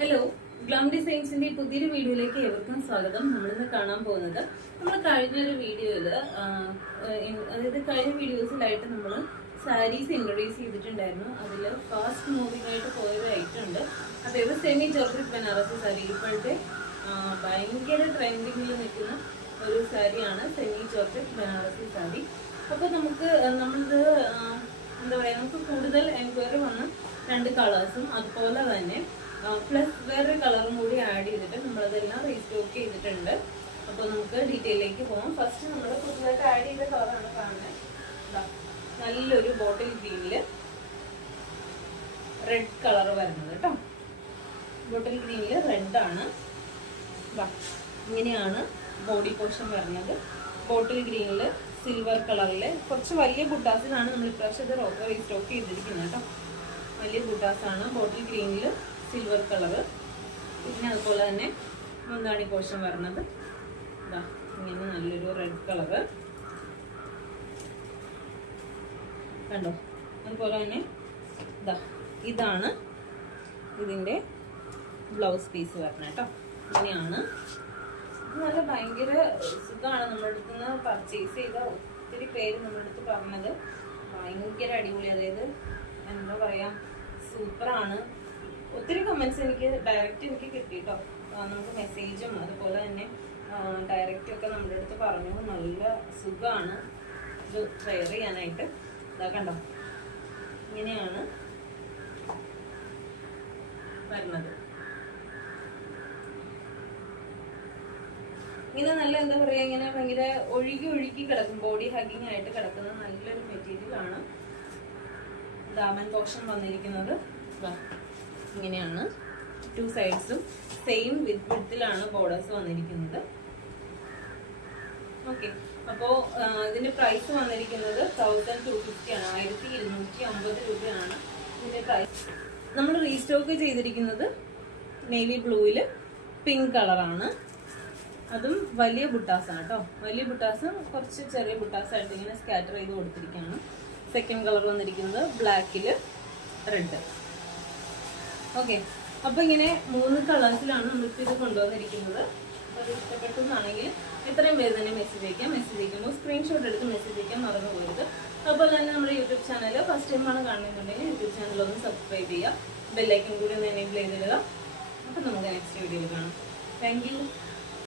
Hello, glam ഡിസൈൻസിന്റെ പുതിയൊരു വീഡിയോയിലേക്ക് ഏവർക്കും സ്വാഗതം. നമ്മളിന്ന് കാണാൻ പോകുന്നത് നമ്മൾ കഴിഞ്ഞൊരു വീഡിയോയില് അതായത് കഴിഞ്ഞ വീഡിയോസിലായിട്ട് നമ്മൾ സാരീസ് ഇൻട്രൊഡ്യൂസ് ചെയ്തിട്ടുണ്ടായിരുന്നു. അതിൽ ഫാസ്റ്റ് മൂവിംഗ് ആയിട്ട് പോയൊരു ഐറ്റം ഉണ്ട്. അപ്പോൾ ഇത് സെമി ജോർജറ്റ് ബനാറസി സാരി. ഇപ്പോഴത്തെ ഭയങ്കര ട്രെൻഡിങ്ങിൽ നിൽക്കുന്ന ഒരു സാരിയാണ് സെമി ജോർജറ്റ് ബനാറസി സാരി. അപ്പോൾ നമ്മളിത് എന്താ പറയുക, നമുക്ക് കൂടുതൽ എൻക്വയറി വന്ന രണ്ട് കളേഴ്സും അതുപോലെ തന്നെ പ്ലസ് വേറൊരു കളറും കൂടി ആഡ് ചെയ്തിട്ട് നമ്മളതെല്ലാം റീസ്റ്റോക്ക് ചെയ്തിട്ടുണ്ട്. അപ്പോൾ നമുക്ക് ഡീറ്റെയിലേക്ക് പോകാം. ഫസ്റ്റ് നമ്മൾ പുതുതായിട്ട് ആഡ് ചെയ്ത കളറാണ് കാണുന്നത്. നല്ലൊരു ബോട്ടിൽ ഗ്രീനില് റെഡ് കളർ വരുന്നത് കേട്ടോ. ബോട്ടിൽ ഗ്രീനില് റെഡ് ആണ്. ഇങ്ങനെയാണ് ബോഡി പോർഷൻ വരുന്നത്. ബോട്ടിൽ ഗ്രീനില് സിൽവർ കളറില് കുറച്ച് വലിയ ബുട്ടാസിലാണ് നമ്മൾ ഇപ്രാവശ്യം ഇത് റീസ്റ്റോക്ക് ചെയ്തിരിക്കുന്നത് കേട്ടോ. വലിയ ബുട്ടാസാണ്. ബോട്ടിൽ ഗ്രീനില് സിൽവർ കളറ്. പിന്നെ അതുപോലെ തന്നെ മുന്താണി പോർഷൻ വരുന്നത് ഇങ്ങനെ നല്ലൊരു റെഡ് കളറ് കണ്ടോ. അതുപോലെ തന്നെ ഇതാണ് ഇതിൻ്റെ ബ്ലൗസ് പീസ് വരുന്നത് കേട്ടോ. ഇങ്ങനെയാണ്. നല്ല ഭയങ്കര സുഖമാണ്. നമ്മുടെ അടുത്ത് നിന്ന് പർച്ചേസ് ചെയ്ത ഒത്തിരി പേര് നമ്മുടെ അടുത്ത് പറഞ്ഞത് ഭയങ്കര അടിപൊളി, അതായത് എന്താ പറയുക, സൂപ്പറാണ്. ഒത്തിരി കമൻസ് എനിക്ക് ഡയറക്റ്റ് കിട്ടിട്ടോ. നമുക്ക് മെസ്സേജും അതുപോലെ തന്നെ ഡയറക്റ്റ് ഒക്കെ നമ്മുടെ അടുത്ത് പറഞ്ഞു നല്ല സുഖമാണ് ഇത് വെയർ ചെയ്യാനായിട്ട്. ഇതാ കണ്ടോ, ഇങ്ങനെയാണ് വരുന്നത്. ഇങ്ങനെ നല്ല എന്താ പറയുക, ഇങ്ങനെ ഭയങ്കര ഒഴുകി കിടക്കും, ബോഡി ഹഗിങ് ആയിട്ട് കിടക്കുന്ന നല്ലൊരു മെറ്റീരിയൽ ആണ്. ദാമൻ പോർഷൻ വന്നിരിക്കുന്നത് ഇങ്ങനെയാണ്. ടു സൈഡ്സും സെയിം വിത്തിലാണ് ബോർഡേഴ്സ് വന്നിരിക്കുന്നത്. ഓക്കെ, അപ്പോൾ ഇതിന്റെ പ്രൈസ് വന്നിരിക്കുന്നത് 1250 ആണ്. 1250 രൂപയാണ് ഇതിന്റെ പ്രൈസ്. നമ്മൾ റീസ്റ്റോക്ക് ചെയ്തിരിക്കുന്നത് നേവി ബ്ലൂവില് പിങ്ക് കളറാണ്. അതും വലിയ ബുട്ടാസാണ് കേട്ടോ. വലിയ ബുട്ടാസും കുറച്ച് ചെറിയ ബുട്ടാസായിട്ട് ഇങ്ങനെ സ്കാറ്റർ ചെയ്ത് കൊടുത്തിരിക്കുകയാണ്. സെക്കൻഡ് കളർ വന്നിരിക്കുന്നത് ബ്ലാക്കില് റെഡ്. ഓക്കെ, അപ്പൊ ഇങ്ങനെ 3 കളേഴ്സിലാണ് നമ്മളിപ്പോൾ ഇത് കൊണ്ടുവന്നിരിക്കുന്നത്. അപ്പോൾ അത് ഇഷ്ടപ്പെട്ടു എന്നാണെങ്കിൽ എത്രയും പേര് തന്നെ മെസ്സേജ് അയക്കാം. മെസ്സേജ് അയക്കുമ്പോൾ സ്ക്രീൻഷോട്ട് എടുത്ത് മെസ്സേജ് അയക്കാൻ മറന്നു പോകരുത്. അതുപോലെ തന്നെ നമ്മുടെ യൂട്യൂബ് ചാനൽ ഫസ്റ്റ് ടൈമാണ് കാണുന്നുണ്ടെങ്കിൽ യൂട്യൂബ് ചാനൽ ഒന്ന് സബ്സ്ക്രൈബ് ചെയ്യുക, ബെല്ലൈക്കൻ കൂടി ഒന്ന് എനേബിൾ ചെയ്തിടുക. അപ്പം നമുക്ക് നെക്സ്റ്റ് വീഡിയോയിൽ കാണാം. Thank you.